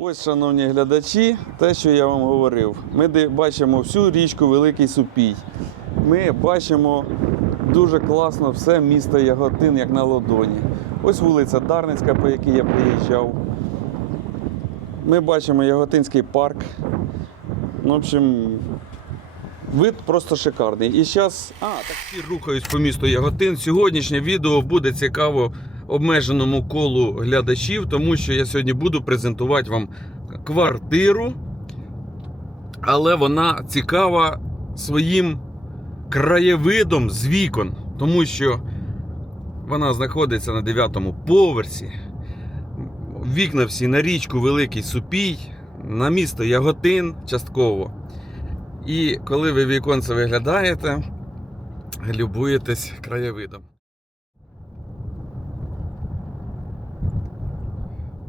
Ось, шановні глядачі, те, що я вам говорив. Ми бачимо всю річку Великий Супій. Ми бачимо дуже класно все місто Яготин, як на ладоні. Ось вулиця Дарницька, по якій я приїжджав. Ми бачимо Яготинський парк. Ну, в общем, вид просто шикарний. І зараз. А, так всі рухаюсь по місту Яготин. Сьогоднішнє відео буде цікаво обмеженому колу глядачів, тому що я сьогодні буду презентувати вам квартиру, але вона цікава своїм краєвидом з вікон, тому що вона знаходиться на 9 поверсі. Вікна всі на річку Великий Супій, на місто Яготин частково. І коли ви віконце виглядаєте, любуєтесь краєвидом.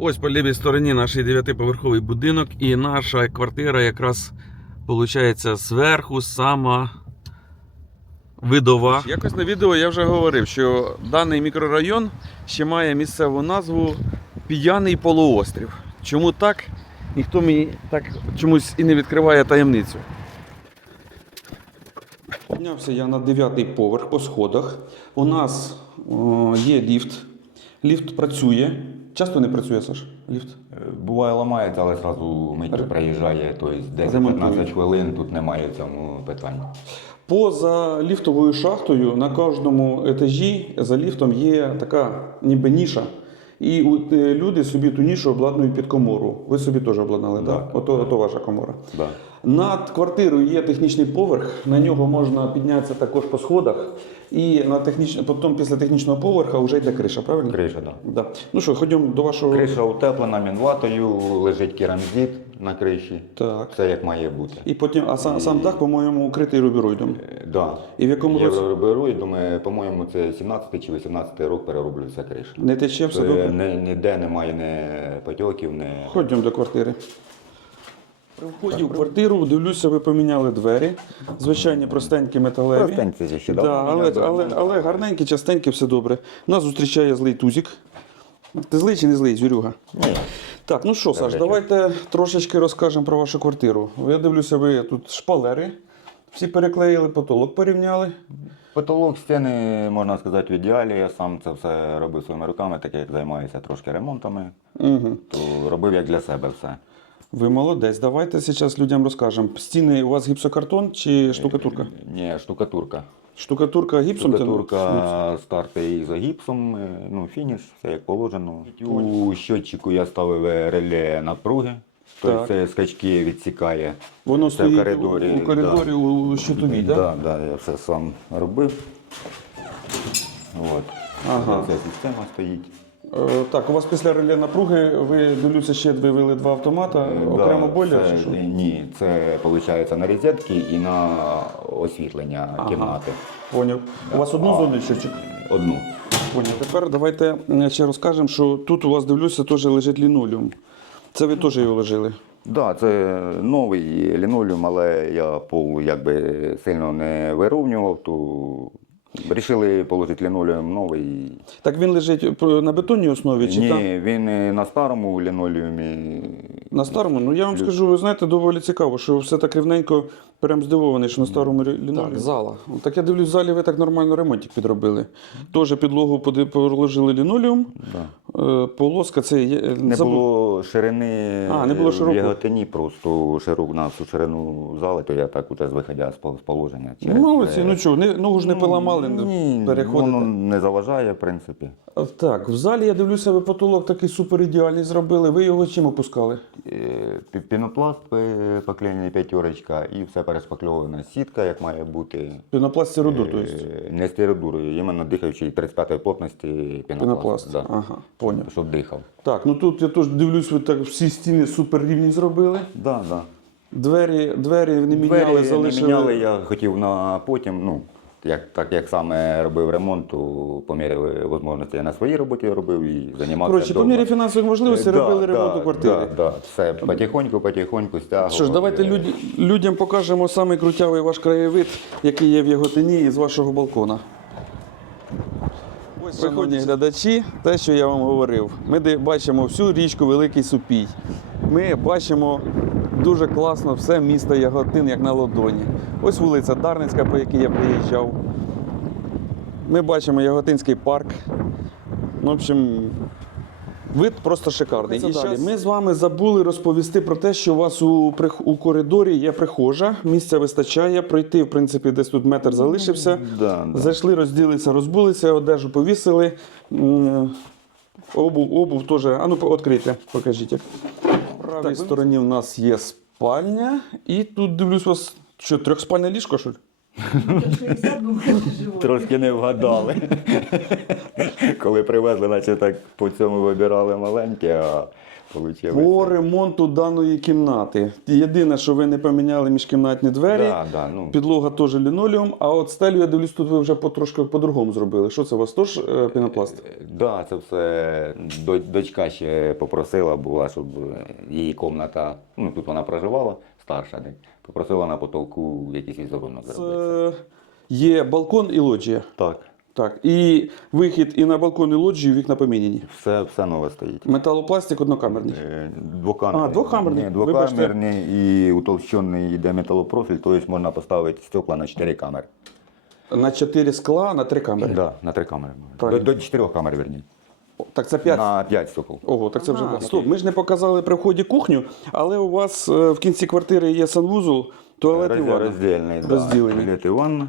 Ось по лівій стороні наш 9-поверховий будинок, і наша квартира якраз виходить зверху сама видова. Якось на відео я вже говорив, що даний мікрорайон ще має місцеву назву П'яний полуострів. Чому так? Ніхто мені так чомусь і не відкриває таємницю. Піднявся я на дев'ятий поверх по сходах. У нас о, є ліфт. Ліфт працює. Часто не працює, Саш? Ліфт? Е, Буває ламається, але одразу миттю приїжджає, тобто Ремонтує. 10-15 хвилин тут немає в цьому питання. Поза ліфтовою шахтою на кожному етажі за ліфтом є така ніби ніша. І е, люди собі ту нішу обладнують під комору. Ви собі теж обладнали, так? Так. Ото, ото ваша комора. Да. Над квартирою є технічний поверх, на нього можна піднятися також по сходах. І на техніч... потім після технічного поверха вже йде криша, правильно? Криша, так. Да. Ну що, ходімо до вашого. Криша утеплена мінватою, лежить керамзит на криші. Так. Все як має бути. І потім, а сам, сам дах, по-моєму, укритий рубіроїдом. Е, Да. І в якому році думаю, по-моєму, це 17 чи 18 рік перероблюється криша. не тече все добре? ні- Ніде немає ні потьоків, ні... Ходімо до квартири. При вході в квартиру, дивлюся, ви поміняли двері. Звичайні простенькі металеві. Простенькі ще, да, але, але, але гарненькі, частенькі, все добре. Нас зустрічає злий тузік. Ти злий чи не злий, Зюрюга? Ні. Так, ну що, Саш, давайте трошечки розкажемо про вашу квартиру. Я дивлюся, ви тут шпалери. Всі переклеїли, потолок порівняли. Потолок стіни, можна сказати, в ідеалі. Я сам це все робив своїми руками, так як займаюся трошки ремонтами, Угу. то робив як для себе все. Ви молодець. Давайте зараз людям розкажемо. Стіни у вас гіпсокартон чи штукатурка? Ні, штукатурка. Штукатурка гіпсом? Штукатурка старти і за гіпсом, е, ну, фініш, все як положено. У щотчику я ставив реле напруги. Так. Тобто це скачки відсікає. Воно Це стоїть в коридорі. у коридорі у щитовій, да. так? Да, да, я все сам робив. От. Ага. Ця система стоїть. Е, Так, у вас після реле напруги, ви дивлюся, ще вивели два автомата, окремо Да, бойлер це- чи що? Ні, це виходить на розетки і на освітлення Ага. кімнати. Поняв. У вас одну зону щочик? Одну. Поняв. Тепер давайте е, ще розкажемо, що тут у вас дивлюся, теж лежить лінолеум. Це ви теж його ложили. Так, да, це новий лінолеум, але я пол якби сильно не вирівнював, то вирішили положити лінолеум новий. Так він лежить е, на бетонній основі чи Ні, там? він на старому лінолеумі. На старому? Ну я вам скажу, ви знаєте, доволі цікаво, що все так рівненько, прям здивований, що на старому лінолеумі. Так, зала. Так я дивлюсь, в залі ви так нормально ремонтик підробили. Теж підлогу положили лінолеум. Да. Е, Полоска це е, Не забу- було ширини А, не було в широкого. яготині, просто широк на всю ширину зали, то я так уже з виходя з положення. Ну, молодці, ну чого, ногу ж не поламали, Ні, переходите. воно не заважає, в принципі. Так, в залі я дивлюся, ви потолок такий супер ідеальний зробили. Ви його чим опускали? Е, Пінопласт е, поклеєний п'ятерочка і все перешпакльована сітка, як має бути. Пінопласт стеродур, то тобто. Не стеродурою, іменно дихаючий 35-ї плотності пінопласт. Пінопласт. Да. Ага, поняв. Щоб дихав. Так, ну тут я теж дивлюсь, ви так всі стіни супер рівні зробили. Да, да. Двері, двері не міняли, Двері залишили. не міняли, я хотів на потім, ну, як, так як саме робив ремонт, то по мірі можливості я на своїй роботі робив і займався. Коротше, по мірі фінансових можливостей Е, да, робили ремонт да, у квартирі. Да, да. Все потихоньку, потихоньку стягував. Що ж, давайте Е, люд- людям покажемо самий крутявий ваш краєвид, який є в Яготині із вашого балкона. Ось, шановні глядачі, те, що я вам говорив, ми бачимо всю річку Великий Супій. Ми бачимо дуже класно все місто Яготин, як на ладоні. Ось вулиця Дарницька, по якій я приїжджав. Ми бачимо Яготинський парк. Ну, в общем, вид просто шикарний. І далі. Ми з вами забули розповісти про те, що у вас у, у коридорі є прихожа, місця вистачає, пройти, в принципі, десь тут метр залишився. Да, да. Зайшли, розділилися, розбулися, одежу повісили. Обув, обув теж. А ну відкрийте, покажіть. В правій стороні у нас є спальня. І тут дивлюсь у вас. Що, трьохспальне ліжко, що ли? Трошки не вгадали. Коли привезли, наче так по цьому вибирали маленьке, а вийшло. По ремонту даної кімнати. Єдине, що ви не поміняли міжкімнатні двері. Да, да, ну, Підлога теж лінолеум, а от стелю, я дивлюсь, тут ви вже потрошки по-другому зробили. Що це у вас теж е, пінопласт? да, це все до- дочка ще попросила була, щоб її кімната, ну тут вона проживала, старша, де, попросила на потолку якийсь візерунок зробити. Це є балкон і лоджія. Так, Так, і вихід і на балкон, і лоджію вікна поміняні. все, все нове стоїть. Металопластик однокамерний. Е, Двокамерний. А, двокамерний. Ні, двокамерний і утолщений йде металопрофіль, тобто можна поставити стекла на 4 камери. На 4 скла, на 3 камери. Да, на 3 камери. До, Правильно. до 4 камер, верні. Так це 5. На 5 стекол. Ого, так це вже А, багато. Стоп, ми ж не показали при вході кухню, але у вас е, в кінці квартири є санвузол, туалет і Роз- ванна. Роздільний. Да. Туалет і ванна.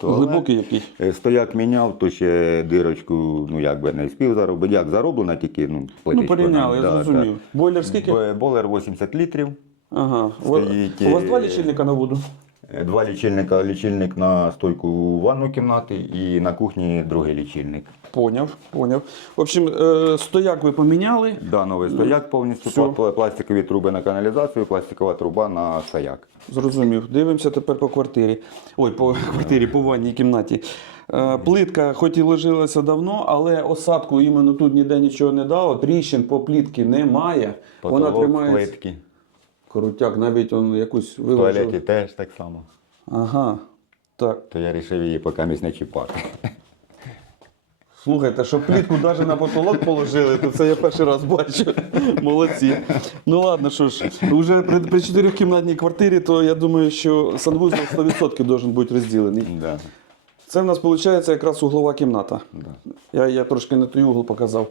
туалет. Глибокий який. Е, Стояк міняв, то ще дирочку, ну якби не спів заробити. Як зароблена, тільки ну, Ну, плиточку порівняли, я да, зрозумів. Бойлер скільки? Бо- Бойлер 80 літрів. Ага. У Стоїть, у вас два е, лічильника на воду? Е, Два лічильника, лічильник на стойку ванну кімнати і на кухні другий лічильник. Поняв, поняв. В общем, е, стояк ви поміняли. Да, новий стояк повністю, пла- пластикові труби на каналізацію, пластикова труба на стояк. Зрозумів. Дивимося тепер по квартирі. Ой, по квартирі, по ванній кімнаті. Е, Плитка, хоч і ложилася давно, але осадку іменно тут ніде нічого не дало. Тріщин по плітки немає. Вона Потолок, тримається. плитки. Крутяк, навіть он якусь В туалеті теж так само. Ага. Так. То я вирішив її поки місь не чіпати. Слухайте, що плітку навіть на потолок положили, то це я перший раз бачу. Молодці. Ну ладно, що ж, вже при, при чотирьохкімнатній квартирі, то я думаю, що санвузол 100% должен бути розділений. Да, Це в нас виходить якраз углова кімната. да. Я, я трошки не той угол показав.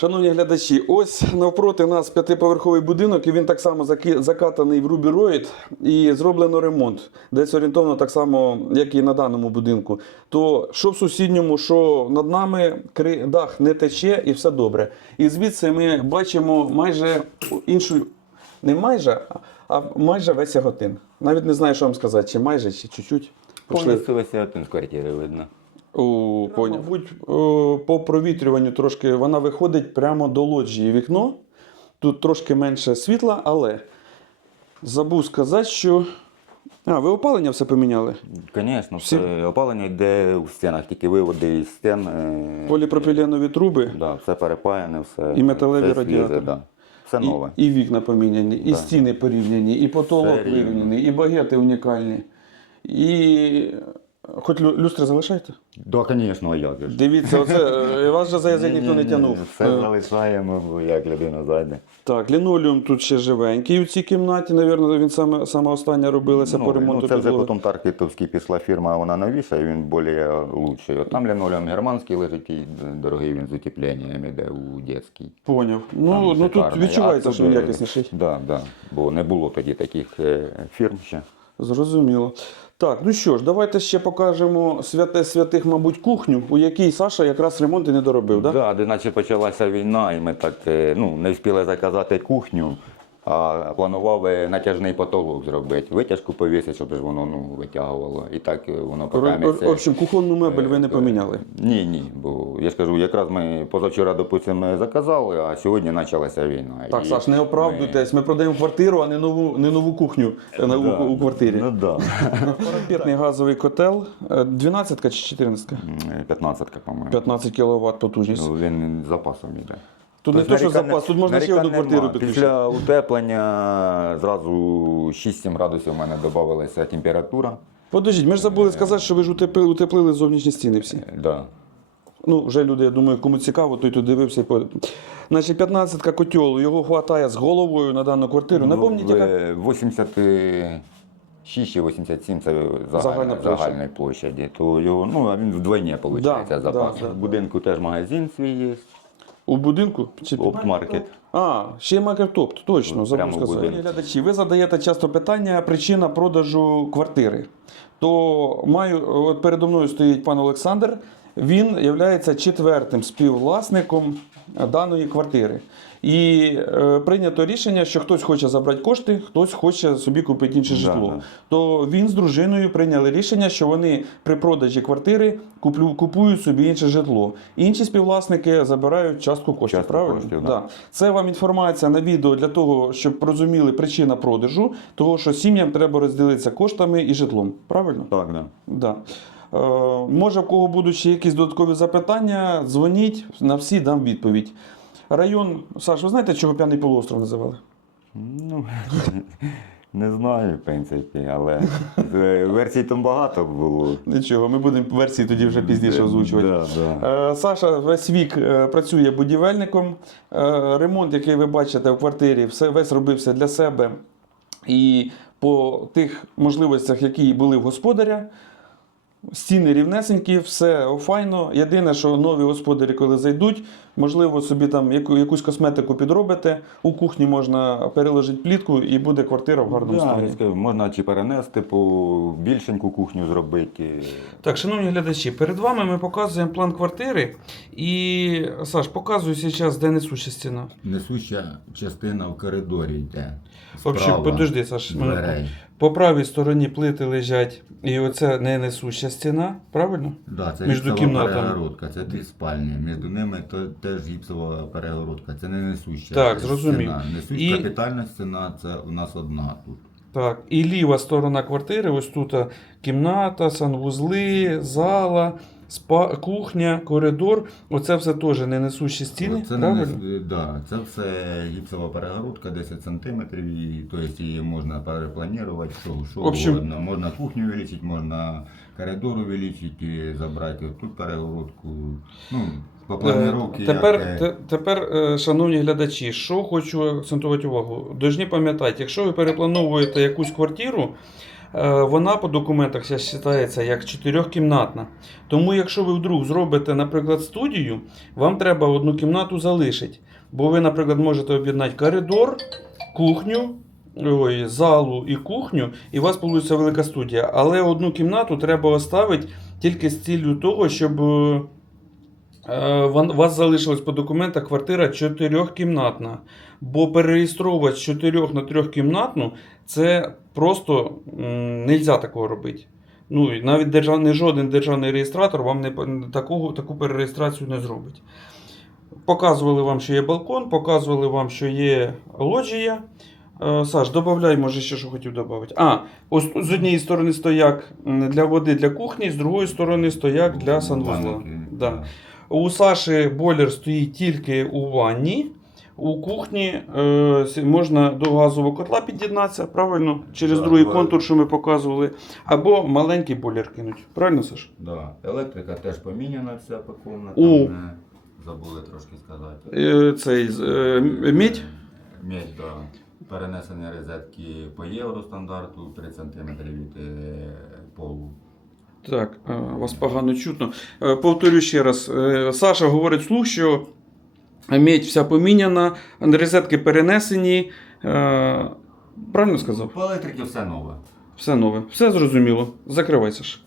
Шановні глядачі, ось навпроти нас п'ятиповерховий будинок, і він так само закатаний в рубіроїд і зроблено ремонт. Десь орієнтовно так само, як і на даному будинку. То що в сусідньому, що над нами дах не тече і все добре. І звідси ми бачимо майже іншу, не майже, а майже весь яготин. Навіть не знаю, що вам сказати, чи майже, чи чуть-чуть. Повністю весь один з квартири видно. О, поняв. Мабуть, о, по провітрюванню трошки вона виходить прямо до лоджії вікно. Тут трошки менше світла, але забув сказати, що. А, ви опалення все поміняли? Звісно, Всі- все опалення йде у стінах, тільки виводи із стін. е, Поліпропіленові труби Да, все перепаяне, все. І металеві все радіатори. да. Все нове. і вікна поміняні, і стіни порівняні, і потолок вирівняний, і багети унікальні. І. Хоч лю- люстри залишаєте? Да, звісно, як же ж. Дивіться, оце е, вас же за язик ніхто не Ні-ні-ні, тягнув. Все Е, залишаємо, бо як людина зайде. Так, лінолеум тут ще живенький у цій кімнаті, навірно, він саме, саме остання робилася по ремонту ну, це вже підлоги. потім Таркетовський пішла фірма, вона новіша, і він більш лучший. От там лінолеум германський лежить, і дорогий він з утепленням іде у дитячий. Поняв. Там Ну, ну тут шикарний. відчувається, А що він е, якісніший. Да, да, бо не було тоді таких е, фірм ще. Зрозуміло. Так, ну що ж, давайте ще покажемо святе святих, мабуть, кухню, у якій Саша якраз ремонт і не доробив, так? Да, де наче почалася війна, і ми так е, ну, не встигли заказати кухню, а планував е, натяжний потолок зробити. Витяжку повісити, щоб воно ну, витягувало. І так е, воно Р- В общем, кухонну мебель ви не поміняли. Ні, ні, бо я ж кажу, якраз ми позавчора, допустимо, заказали, а сьогодні почалася війна. Так, І Саш, не оправдуйтесь. Ми продаємо квартиру, а не нову, не нову кухню е, Да. у, у квартирі. Ну да. Парапетний газовий котел. 12 чи 14? 15 по-моєму. 15 кВт потужність. Ну, Він запасом йде. Тут не то, що запас, тут можна ще одну квартиру нема. підключити. Після утеплення зразу 6-7 градусів у мене додавалася температура. Подождіть, ми ж забули сказати, що ви ж утеплили, утеплили зовнішні стіни всі. Да. Ну, вже люди, я думаю, кому цікаво, той тут дивився. і по- Значить, 15-ка котел, його хватає з головою на дану квартиру. Ну, Напомніть, яка? в- 86 чи 87 це Загальна загальна, площа. загальної площаді. То його, ну, а він вдвойні виходить Да, запас. да, да. В будинку теж магазин свій є, У будинку? Чи оптмаркет. А, ще й Макертопт, точно, забув прямо в сказати. будинку. Глядачі, ви задаєте часто питання причина продажу квартири. То маю, от передо мною стоїть пан Олександр. Він є четвертим співвласником даної квартири. І е, прийнято рішення, що хтось хоче забрати кошти, хтось хоче собі купити інше житло. да. То він з дружиною прийняли рішення, що вони при продажі квартири куплю, купують собі інше житло. Інші співвласники забирають частку коштів. Частку правильно? коштів, да. да. Це вам інформація на відео для того, щоб розуміли причина продажу, того що сім'ям треба розділитися коштами і житлом. Правильно? Так, да. Да. Е, може, в кого будуть ще якісь додаткові запитання, дзвоніть, на всі дам відповідь. Район, Саш, ви знаєте, чого п'яний полуостров називали? Ну, не знаю, в принципі, але е, версій там багато було. Нічого, ми будемо версії тоді вже пізніше озвучувати. Да, да. Е, Саша весь вік працює будівельником. Ремонт, який ви бачите в квартирі, все весь робився для себе. І по тих можливостях, які були в господаря, стіни рівнесенькі, все файно. Єдине, що нові господарі, коли зайдуть, можливо, собі там яку, якусь косметику підробите. У кухні можна переложити плітку і буде квартира в гарному Да, стані. можна чи перенести по більшеньку кухню зробити. Так, шановні глядачі, перед вами ми показуємо план квартири. І Саш, показую зараз, де несуща стіна. Несуща частина в коридорі йде. Вообще, подожди, Саш, мене- Дверей. По правій стороні плити лежать, і оце не несуща стіна, правильно? Да, це Між гіпсова перегородка, це дві спальні. Між ними то, теж гіпсова перегородка. Це не несуща Так, стіна. зрозумів. Несуща І- капітальна стіна це у нас одна тут. Так, і ліва сторона квартири, ось тут кімната, санвузли, зала, спа, кухня, коридор. Оце все теж не несущі стіни, Це, не, правильно? нес- да, це все гіпсова перегородка 10 см, і тобто її можна перепланувати, що, що В общем- угодно. Можна кухню увеличити, можна коридор увеличити, забрати тут перегородку. Ну, по Е, планіровці. Тепер, як, е, те- тепер, е, шановні глядачі, що хочу акцентувати увагу. Должні пам'ятати, якщо ви переплановуєте якусь квартиру, е, вона по документах вважається як чотирьохкімнатна. Тому, якщо ви вдруг зробите, наприклад, студію, вам треба одну кімнату залишити. Бо ви, наприклад, можете об'єднати коридор, кухню, ой, залу і кухню, і у вас вийде велика студія. Але одну кімнату треба оставити тільки з ціллю того, щоб. Е, У вас залишилась по документах квартира чотирьохкімнатна. Бо перереєстровувати з чотирьох на трьохкімнатну це просто м, нельзя такого робити. Ну, і навіть державний, жоден державний реєстратор вам не, такого, таку перереєстрацію не зробить. Показували вам, що є балкон, показували вам, що є лоджія. Е, Саш, додай, може, ще що хотів додати. А, ось з однієї сторони стояк для води для кухні, з другої сторони стояк для санвузла. Да. У Саші бойлер стоїть тільки у ванні. У кухні е, можна до газового котла під'єднатися, правильно? Через Так, другий буває. контур, що ми показували. Або маленький бойлер кинуть. Правильно, Саш? Да. Електрика теж поміняна вся по комнатам. О. е, Забули трошки сказати. Е, цей з- е, м- медь? Медь, да. Перенесені розетки по євростандарту 3 см від е. Так, е, вас погано чутно. Е, Повторю ще раз. Е, Саша говорить слух, що медь вся поміняна, розетки перенесені. Правильно сказав? По електриці все нове. Все нове. Все зрозуміло. Закривайся Саш.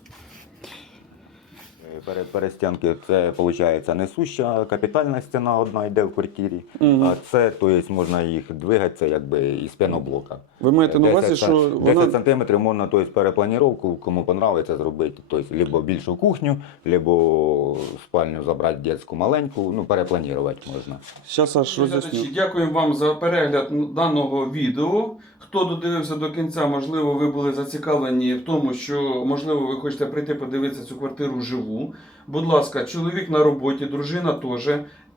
Перед перестянки це виходить несуща капітальна стіна одна йде в квартирі. Мгм. А це, тобто, можна їх двигати це якби із пеноблока. Ви маєте на увазі, 10 що 10 вона сантиметрів можна тобто, перепланіровку, кому подобається зробити. Тобто, либо більшу кухню, либо спальню забрати дитячу маленьку, ну, перепланувати можна. Зараз аж роз'ясню. Дякуємо вам за перегляд даного відео. Хто додивився до кінця, можливо, ви були зацікавлені в тому, що можливо ви хочете прийти подивитися цю квартиру вживу. Будь ласка, чоловік на роботі, дружина теж.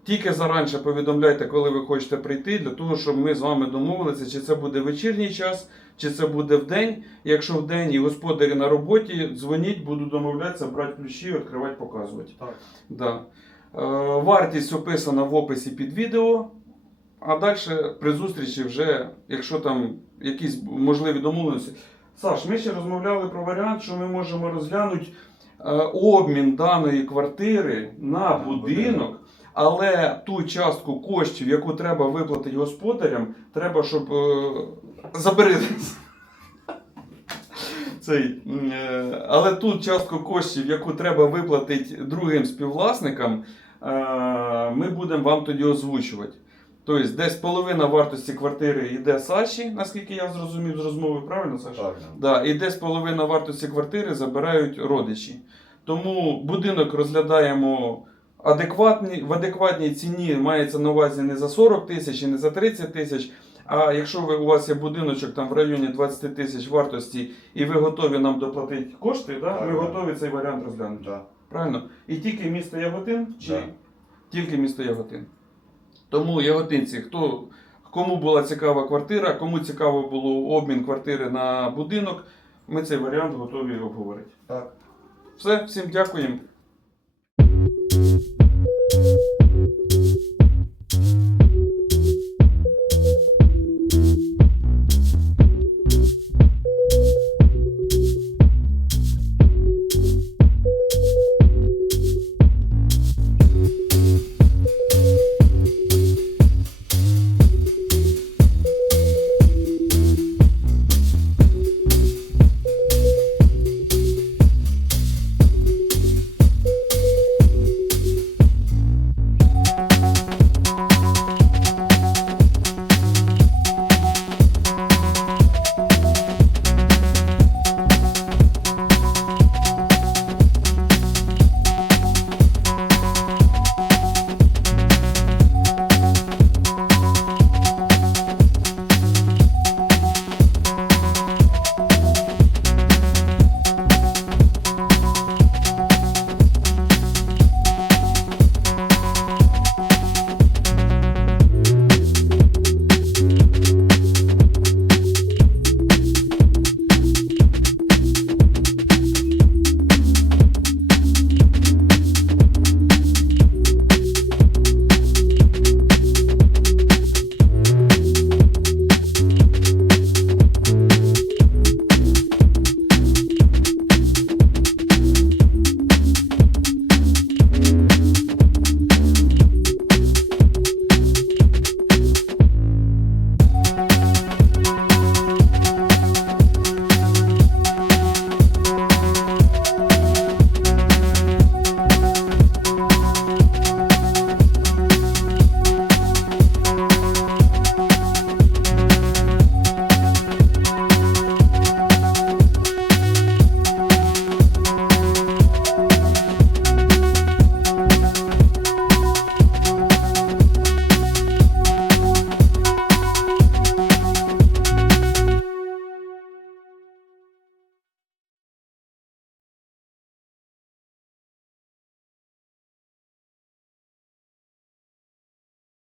Тільки заранше повідомляйте, коли ви хочете прийти, для того, щоб ми з вами домовилися, чи це буде вечірній час, чи це буде вдень. Якщо вдень і господарі на роботі, дзвоніть, буду домовлятися, брати ключі, відкривати, показувати. Так. Да. Вартість описана в описі під відео. А далі при зустрічі вже, якщо там якісь можливі домовленості. Саш, ми ще розмовляли про варіант, що ми можемо розглянути е, обмін даної квартири на будинок, але ту частку коштів, яку треба виплатити господарям, треба, щоб е, забери. Цей, е, але ту частку коштів, яку треба виплатити другим співвласникам, е, ми будемо вам тоді озвучувати. Тобто десь половина вартості квартири йде Саші, наскільки я зрозумів з розмови, правильно, Саша? Так. Да, і десь половина вартості квартири забирають родичі. Тому будинок розглядаємо адекватні, в адекватній ціні мається на увазі не за 40 тисяч і не за 30 тисяч. А якщо ви, у вас є будиночок там в районі 20 тисяч вартості і ви готові нам доплатити кошти, да, ми готові цей варіант розглянути. Да. Правильно? І тільки місто Яготин чи Да. тільки місто Яготин. Тому яготинці, хто, кому була цікава квартира, кому цікаво було обмін квартири на будинок, ми цей варіант готові обговорити. Так. Все, всім дякуємо.